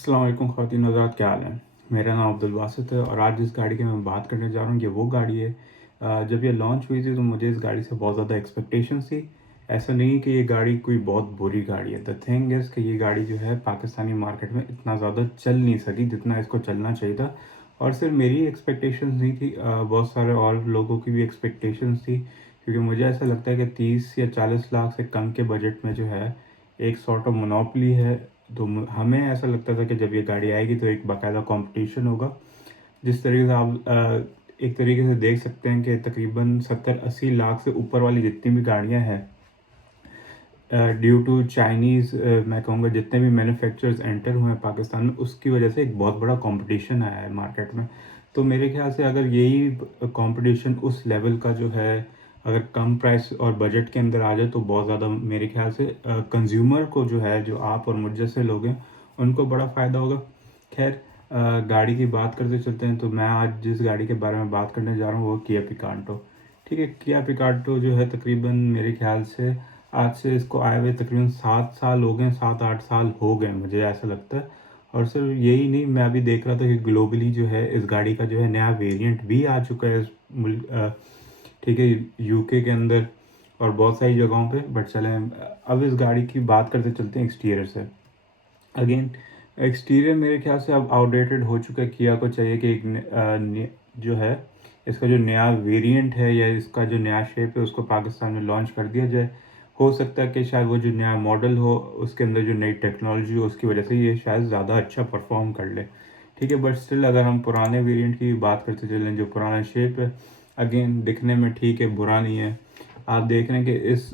अस्सलाम वालेकुम ख़वातीन हज़रात, क्या हाल है। मेरा नाम अब्दुल बासित है और आज जिस गाड़ी की मैं बात करने जा रहा हूँ ये वो गाड़ी है। जब ये लॉन्च हुई थी तो मुझे इस गाड़ी से बहुत ज़्यादा एक्सपेक्टेशंस थी। ऐसा नहीं है कि ये गाड़ी कोई बहुत बुरी गाड़ी है। द थिंग इज़ कि ये गाड़ी जो है पाकिस्तानी मार्केट में इतना ज़्यादा चल नहीं सकी जितना इसको चलना चाहिए था। और सिर्फ मेरी एक्सपेक्टेशंस नहीं थी, बहुत सारे और लोगों की भी एक्सपेक्टेशंस थी, क्योंकि मुझे ऐसा लगता है कि 30 या 40 लाख से कम के बजट में जो है एक सॉर्ट ऑफ मोनोपोली है। तो हमें ऐसा लगता था कि जब ये गाड़ी आएगी तो एक बाकायदा कंपटीशन होगा। जिस तरीके से आप एक तरीके से देख सकते हैं कि तकरीबन 70-80 लाख से ऊपर वाली जितनी भी गाड़ियां हैं, ड्यू टू चाइनीज़, मैं कहूँगा जितने भी मैन्युफैक्चरर्स एंटर हुए हैं पाकिस्तान में, उसकी वजह से एक बहुत बड़ा कंपटीशन आया है मार्केट में। तो मेरे ख्याल से अगर यही कंपटीशन उस लेवल का जो है, अगर कम प्राइस और बजट के अंदर आ जाए तो बहुत ज़्यादा मेरे ख्याल से कंज्यूमर को जो है, जो आप और मुझ जैसे लोग हैं, उनको बड़ा फ़ायदा होगा। खैर, गाड़ी की बात करते चलते हैं। तो मैं आज जिस गाड़ी के बारे में बात करने जा रहा हूँ वो किया पिकांटो। ठीक है, किया पिकांटो जो है तकरीबन मेरे ख्याल से आज से इसको आए हुए तकरीबन 7 साल हो गए, 7-8 साल हो गए मुझे ऐसा लगता है। और सिर्फ यही नहीं, मैं अभी देख रहा था कि ग्लोबली जो है इस गाड़ी का जो है नया वेरिएंट भी आ चुका है इस मुल्क, ठीक है, यूके के अंदर और बहुत सारी जगहों पे। बट चलें, अब इस गाड़ी की बात करते चलते हैं एक्सटीरियर से। अगेन, एक्सटीरियर मेरे ख्याल से अब आउटडेटेड हो चुका है। किया को चाहिए कि एक जो है इसका जो नया वेरिएंट है या इसका जो नया शेप है उसको पाकिस्तान में लॉन्च कर दिया जाए। हो सकता है कि शायद वो जो नया मॉडल हो उसके अंदर जो नई टेक्नोलॉजी हो उसकी वजह से ये शायद ज़्यादा अच्छा परफॉर्म कर ले। ठीक है, बट स्टिल अगर हम पुराने वेरिएंट की बात करते चलें, जो पुराना शेप है, अगेन दिखने में ठीक है, बुरा नहीं है। आप देख रहे हैं कि इस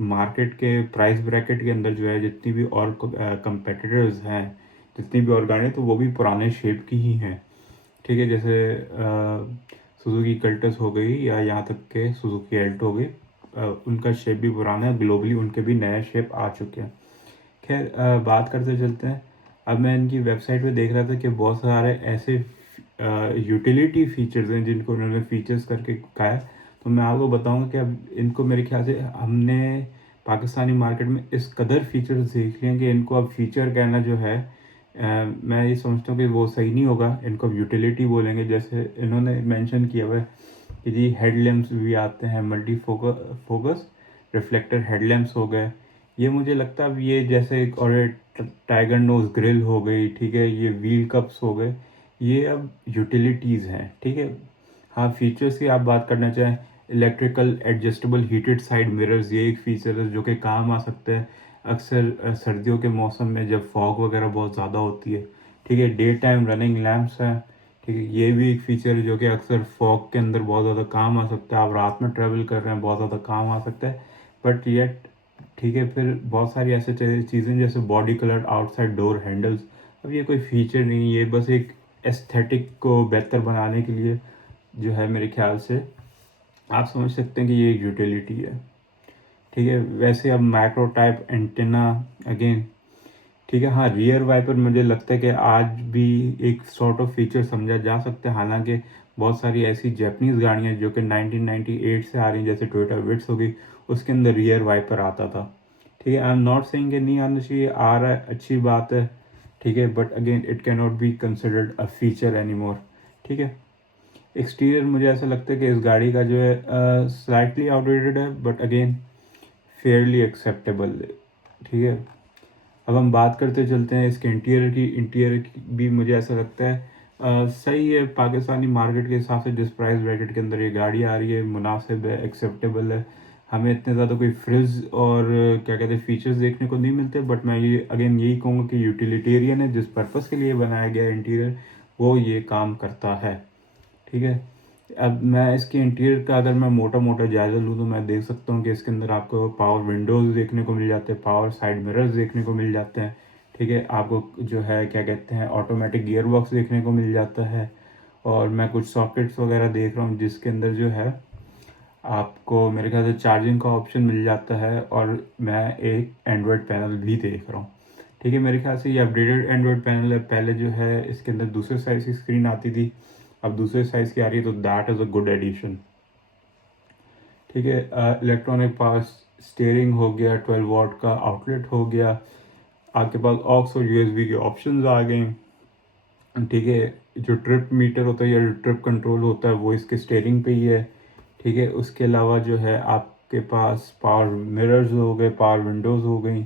मार्केट के प्राइस ब्रैकेट के अंदर जो है जितनी भी और कंपेटिटर्स हैं, जितनी भी और गाड़ियाँ, तो वो भी पुराने शेप की ही हैं। ठीक है, जैसे सुजुकी कल्टस हो गई या यहाँ तक के सुजुकी एल्टो हो गई, उनका शेप भी पुराना है। ग्लोबली उनके भी नए शेप आ चुके हैं। खैर, बात करते चलते हैं। अब मैं इनकी वेबसाइट पे देख रहा था कि बहुत सारे ऐसे यूटिलिटी फीचर्स हैं जिनको उन्होंने फीचर्स करके कहा है। तो मैं आपको बताऊंगा कि अब इनको मेरे ख्याल से हमने पाकिस्तानी मार्केट में इस कदर फीचर्स देख लिए हैं कि इनको अब फीचर कहना जो है, मैं ये समझता हूँ कि वो सही नहीं होगा। इनको अब यूटिलिटी बोलेंगे। जैसे इन्होंने मेंशन किया हुआ है कि जी हेडलैम्प्स भी आते हैं, मल्टी फोकस रिफ्लेक्टर हेडलैम्प्स हो गए। ये मुझे लगता है अब ये जैसे एक और टाइगर नोज ग्रिल हो गई, ठीक है, ये व्हील कप्स हो गए, ये अब यूटिलिटीज़ हैं। ठीक है, हाँ, फीचर्स की आप बात करना चाहें, electrical adjustable heated side mirrors, ये एक फीचर है जो कि काम आ सकते हैं अक्सर सर्दियों के मौसम में जब फॉग वगैरह बहुत ज़्यादा होती है। ठीक है, डे टाइम रनिंग लैंप्स हैं। ठीक है, ये भी एक फ़ीचर है जो कि अक्सर फॉग के अंदर बहुत ज़्यादा काम आ सकता है। आप रात में ट्रैवल कर रहे हैं, बहुत ज़्यादा काम आ सकता है। बट येट, ठीक है, फिर बहुत सारी ऐसे चीज़ें जैसे body colour outside door handles, अब ये कोई फीचर नहीं, ये बस एक एस्थेटिक को बेहतर बनाने के लिए जो है, मेरे ख्याल से आप समझ सकते हैं कि ये एक यूटिलिटी है। ठीक है, वैसे अब माइक्रो टाइप एंटेना, अगेन ठीक है, हाँ, रियर वाइपर मुझे लगता है कि आज भी एक सॉर्ट ऑफ फीचर समझा जा सकता है। हालांकि बहुत सारी ऐसी जापानीज़ गाड़ियाँ जो कि 1998 से आ रही हैं, जैसे टोयोटा विट्स हो गई, उसके अंदर रियर वाइपर आता था। ठीक है, आई एम नॉट सेइंग कि नहीं आना चाहिए, आ रहा है, अच्छी बात है। ठीक है, but again it can not be considered a feature any more. ठीक है, एक्सटीरियर मुझे ऐसा लगता है कि इस गाड़ी का जो है स्लाइटली आउटडेटेड है, बट अगेन फेयरली एक्सेप्टेबल। ठीक है, अब हम बात करते चलते हैं इसके इंटीरियर की। भी मुझे ऐसा लगता है सही है, पाकिस्तानी मार्केट के हिसाब से जिस प्राइस ब्रैकेट के अंदर ये गाड़ी आ रही है मुनासिब है, एक्सेप्टेबल है। हमें इतने ज़्यादा कोई फ्रिज और क्या कहते हैं फीचर्स देखने को नहीं मिलते। बट मैं ये अगेन यही कहूँगा कि यूटिलिटेरियन है, जिस पर्पज़ के लिए बनाया गया इंटीरियर वो ये काम करता है। ठीक है, अब मैं इसके इंटीरियर का अगर मैं मोटा मोटा जायज़ा लूँ तो मैं देख सकता हूँ कि इसके अंदर आपको पावर विंडोज़ देखने को मिल जाते हैं, पावर साइड मिरर्स देखने को मिल जाते हैं। ठीक है, आपको जो है क्या कहते हैं ऑटोमेटिक गियर बॉक्स देखने को मिल जाता है। और मैं कुछ सॉकेट्स वगैरह देख रहा हूँ जिसके अंदर जो है आपको मेरे ख्याल से चार्जिंग का ऑप्शन मिल जाता है। और मैं एक एंड्रॉयड पैनल भी देख रहा हूँ। ठीक है, मेरे ख्याल से ये अपडेटेड एंड्रॉयड पैनल है। पहले जो है इसके अंदर दूसरे साइज़ की स्क्रीन आती थी, अब दूसरे साइज़ की आ रही है, तो that is a good addition. ठीक है, इलेक्ट्रॉनिक पावर स्टीयरिंग हो गया, 12 वॉट का आउटलेट हो गया। आपके पास ऑक्स और यूएसबी के ऑप्शंस आ गए हैं, ठीक है। जो ट्रिप मीटर होता है या जो ट्रिप कंट्रोल होता है वो इसके स्टीयरिंग पे ही है, ठीक है। उसके अलावा जो है आपके पास पावर मिरर्स हो गए, पावर विंडोज़ हो गई,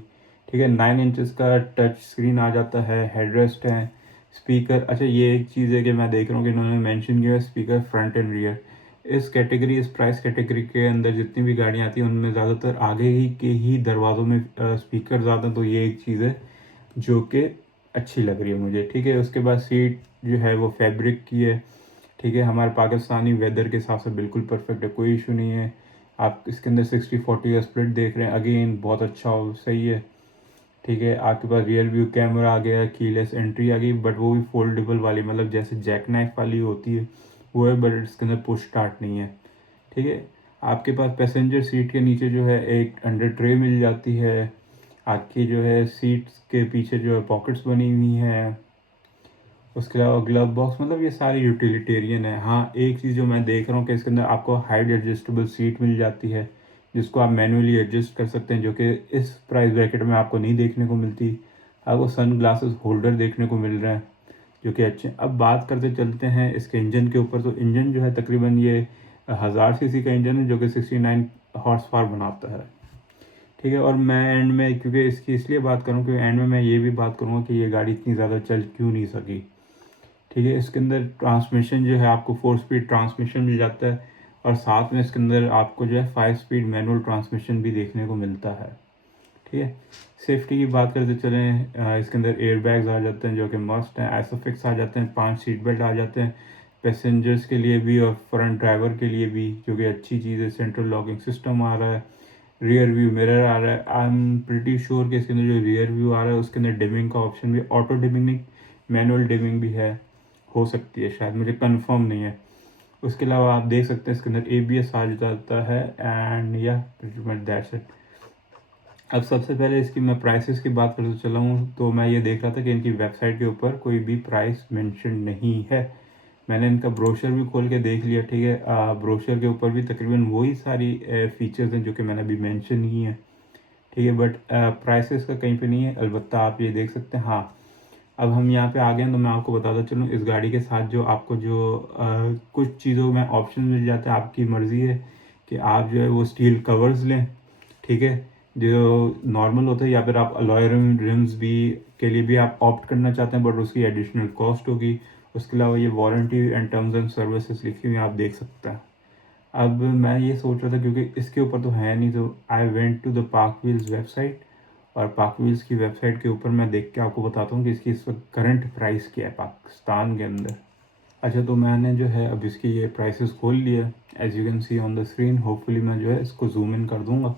ठीक है। 9 इंचज़ का टच स्क्रीन आ जाता है, हेडरेस्ट है, स्पीकर। अच्छा, ये एक चीज़ है कि मैं देख रहा हूँ कि इन्होंने मेंशन किया है स्पीकर फ्रंट एंड रियर। इस कैटेगरी, इस प्राइस कैटेगरी के अंदर जितनी भी गाड़ियाँ आती हैं उनमें ज़्यादातर आगे ही के ही दरवाज़ों में स्पीकर ज़्यादा, तो ये एक चीज़ है जो कि अच्छी लग रही है मुझे, ठीक है। उसके बाद सीट जो है वो फैब्रिक की है, ठीक है। हमारे पाकिस्तानी वेदर के हिसाब से बिल्कुल परफेक्ट है, कोई इशू नहीं है। आप इसके अंदर 60-40 का स्प्लिट देख रहे हैं, अगेन बहुत अच्छा हो, सही है, ठीक है। आपके पास रियर व्यू कैमरा आ गया, कीलेस एंट्री आ गई, बट वो भी फोल्डेबल वाली, मतलब जैसे जैक नाइफ वाली होती है वो है, बट इसके अंदर पुश स्टार्ट नहीं है, ठीक है। आपके पास पैसेंजर सीट के नीचे जो है एक अंडर ट्रे मिल जाती है। आपकी जो है सीट्स के पीछे जो है पॉकेट्स बनी हुई हैं। उसके अलावा ग्लव बॉक्स, मतलब ये सारी यूटिलिटेरियन है। हाँ, एक चीज़ जो मैं देख रहा हूँ कि इसके अंदर आपको हाइट एडजस्टेबल सीट मिल जाती है जिसको आप मैनुअली एडजस्ट कर सकते हैं, जो कि इस प्राइस ब्रैकेट में आपको नहीं देखने को मिलती। आपको सन ग्लासेस होल्डर देखने को मिल रहा है जो कि अच्छे। अब बात करते चलते हैं इसके इंजन के ऊपर। तो इंजन जो है तकरीबन ये 1000 सीसी का इंजन है जो कि 69 हॉर्स पावर बनाता है, ठीक है। और मैं एंड में, क्योंकि इसकी इसलिए बात करूँ कि एंड में मैं ये भी बात करूँगा कि ये गाड़ी इतनी ज़्यादा चल क्यों नहीं सकी, ठीक है। इसके अंदर ट्रांसमिशन जो है आपको 4 स्पीड ट्रांसमिशन मिल जाता है, और साथ में इसके अंदर आपको जो है 5 स्पीड मैनुअल ट्रांसमिशन भी देखने को मिलता है, ठीक है। सेफ्टी की बात करते चलें, इसके अंदर एयर बैग्स आ जाते हैं जो कि मस्ट हैं, आइसोफिक्स आ जाते हैं, 5 सीट बेल्ट आ जाते हैं पैसेंजर्स के लिए भी और फ्रंट ड्राइवर के लिए भी, जो कि अच्छी चीज़ है। सेंट्रल लॉकिंग सिस्टम आ रहा है, रियर व्यू मिरर आ रहा है। आई एम प्रिटी श्योर कि इसके अंदर जो रियर व्यू आ रहा है उसके अंदर डिमिंग का ऑप्शन भी, ऑटो डिमिंग नहीं, मैनुअल डिमिंग भी है, हो सकती है शायद, मुझे कंफर्म नहीं है। उसके अलावा आप देख सकते हैं इसके अंदर एबीएस आ जाता है, एंड या प्रीटी मच दैट्स इट। अब सबसे पहले इसकी मैं प्राइसेस की बात करते चला हूँ, तो मैं ये देख रहा था कि इनकी वेबसाइट के ऊपर कोई भी प्राइस मेंशन नहीं है। मैंने इनका ब्रोशर भी खोल के देख लिया, ठीक है। ब्रोशर के ऊपर भी तकरीबन वही सारी फीचर्स हैं जो कि मैंने अभी मेंशन नहीं है, ठीक है। बट प्राइसेस का कहीं पे नहीं है, अलबत्ता आप ये देख सकते हैं। हाँ, अब हम यहाँ पे आ गए हैं तो मैं आपको बताता चलूँ, इस गाड़ी के साथ जो आपको जो कुछ चीज़ों में ऑप्शन मिल जाता है, आपकी मर्ज़ी है कि आप जो है वो स्टील कवर्स लें, ठीक है, जो नॉर्मल होता है, या फिर आप अलॉय रिम्स भी के लिए भी आप ऑप्ट करना चाहते हैं, बट उसकी एडिशनल कॉस्ट होगी। उसके अलावा ये warranty and terms and services लिखी हुई आप देख सकते हैं। अब मैं ये सोच रहा था क्योंकि इसके ऊपर तो है नहीं, तो I went to the Park Wheels website, और पार्क व्हील्स की वेबसाइट के ऊपर मैं देख के आपको बताता हूँ कि इसकी इस वक्त करंट प्राइस क्या है पाकिस्तान के अंदर। अच्छा, तो मैंने जो है अब इसकी ये प्राइसेस खोल लिया, as you can see on the screen. Hopefully मैं जो है इसको जूम इन कर दूंगा।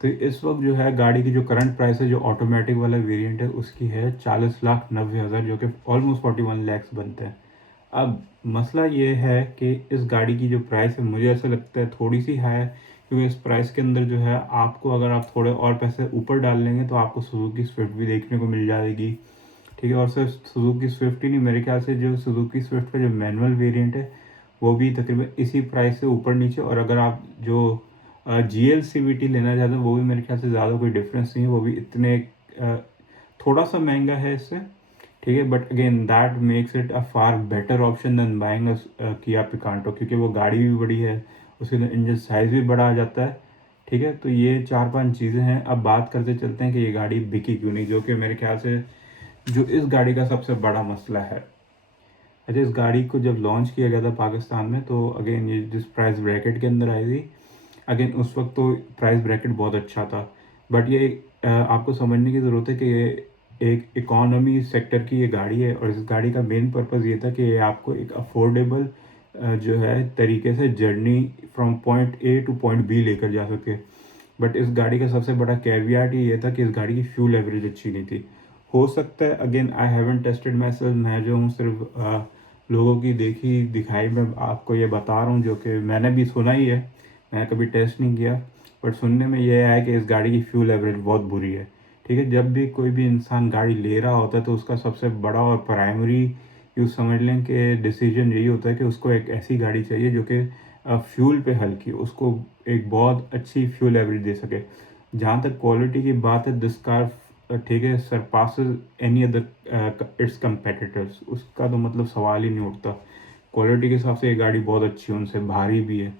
तो इस वक्त जो है गाड़ी की जो करंट प्राइस है, जो ऑटोमेटिक वाला वेरिएंट है, उसकी है 40,90,000, जो कि ऑलमोस्ट 41 लाख बनते हैं। अब मसला ये है कि इस गाड़ी की जो प्राइस है मुझे ऐसा लगता है थोड़ी सी हाई है, क्योंकि इस प्राइस के अंदर जो है आपको, अगर आप थोड़े और पैसे ऊपर डाल लेंगे तो आपको सुजुकी स्विफ्ट भी देखने को मिल जाएगी, ठीक है। और सिर्फ सुजुकी स्विफ्ट ही नहीं, मेरे ख्याल से जो सुजुकी स्विफ्ट का जो मैनुअल वेरिएंट है वो भी तकरीबन इसी प्राइस से ऊपर नीचे, और अगर आप जो GL CVT लेना चाहते हैं वो भी मेरे ख्याल से ज़्यादा कोई डिफरेंस नहीं है, वो भी इतने थोड़ा सा महंगा है इससे, ठीक है। But again that makes it a far better option then buying a Kia Picanto, क्योंकि वो गाड़ी भी बड़ी है, उसके अंदर इंजन साइज़ भी बड़ा आ जाता है, ठीक है। तो ये 4-5 चीज़ें हैं। अब बात करते चलते हैं कि ये गाड़ी बिकी क्यों नहीं, जो कि मेरे ख्याल से जो इस गाड़ी का सबसे बड़ा मसला है। अच्छा, इस गाड़ी को जब लॉन्च किया गया था पाकिस्तान में, तो अगेन ये जिस प्राइस ब्रैकेट के अंदर आई थी, अगेन उस वक्त तो प्राइस ब्रैकेट बहुत अच्छा था, बट ये आपको समझने की ज़रूरत है कि ये एक इकॉनमी सेक्टर की ये गाड़ी है, और इस गाड़ी का मेन पर्पज़ ये था कि ये आपको एक अफोर्डेबल जो है तरीके से journey from point A to point B लेकर जा सके। बट इस गाड़ी का सबसे बड़ा कैवियाट ये था कि इस गाड़ी की फ्यूल एवरेज अच्छी नहीं थी। हो सकता है, again I haven't tested my self, मैं जो हूँ सिर्फ लोगों की देखी दिखाई में आपको ये बता रहा हूँ, जो कि मैंने भी सुना ही है, मैंने कभी टेस्ट नहीं किया, बट सुनने में ये आया कि इस गाड़ी की फ्यूल एवरेज बहुत बुरी है, ठीक है। जब भी कोई भी इंसान गाड़ी ले रहा होता है तो उसका सबसे बड़ा और प्राइमरी यूँ समझ लें कि डिसीजन यही होता है कि उसको एक ऐसी गाड़ी चाहिए जो कि फ्यूल पे हल्की, उसको एक बहुत अच्छी फ्यूल एवरेज दे सके। जहाँ तक क्वालिटी की बात है, दिस कार ठीक है, surpasses any other it's competitors, उसका तो मतलब सवाल ही नहीं उठता। क्वालिटी के हिसाब से ये गाड़ी बहुत अच्छी है, उनसे भारी भी है।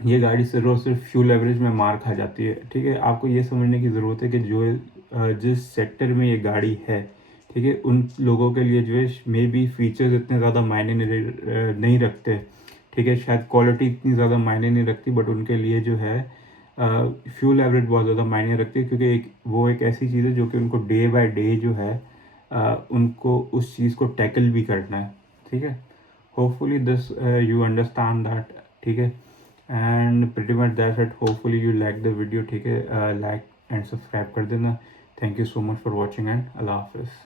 ये गाड़ी सिर्फ और सिर्फ फ्यूल एवरेज में मार खा जाती है। ठीक है, आपको ये समझने की ज़रूरत है कि जिस सेक्टर में ये गाड़ी है, ठीक है, उन लोगों के लिए जो है मे बी फीचर्स इतने ज़्यादा मायने नहीं रखते। ठीक है, शायद क्वालिटी इतनी ज़्यादा मायने नहीं रखती, बट उनके लिए जो है फ्यूल एवरेज बहुत ज़्यादा मायने रखती है, क्योंकि वो एक ऐसी चीज़ है जो कि उनको डे बाय डे जो है उनको उस चीज़ को टैकल भी करना है। ठीक है, hopefully this you understand that. ठीक है, and pretty much that's it. Hopefully you like the video. ठीक है, लाइक एंड सब्सक्राइब कर देना। Thank you so much for watching and Allah हाफिज़।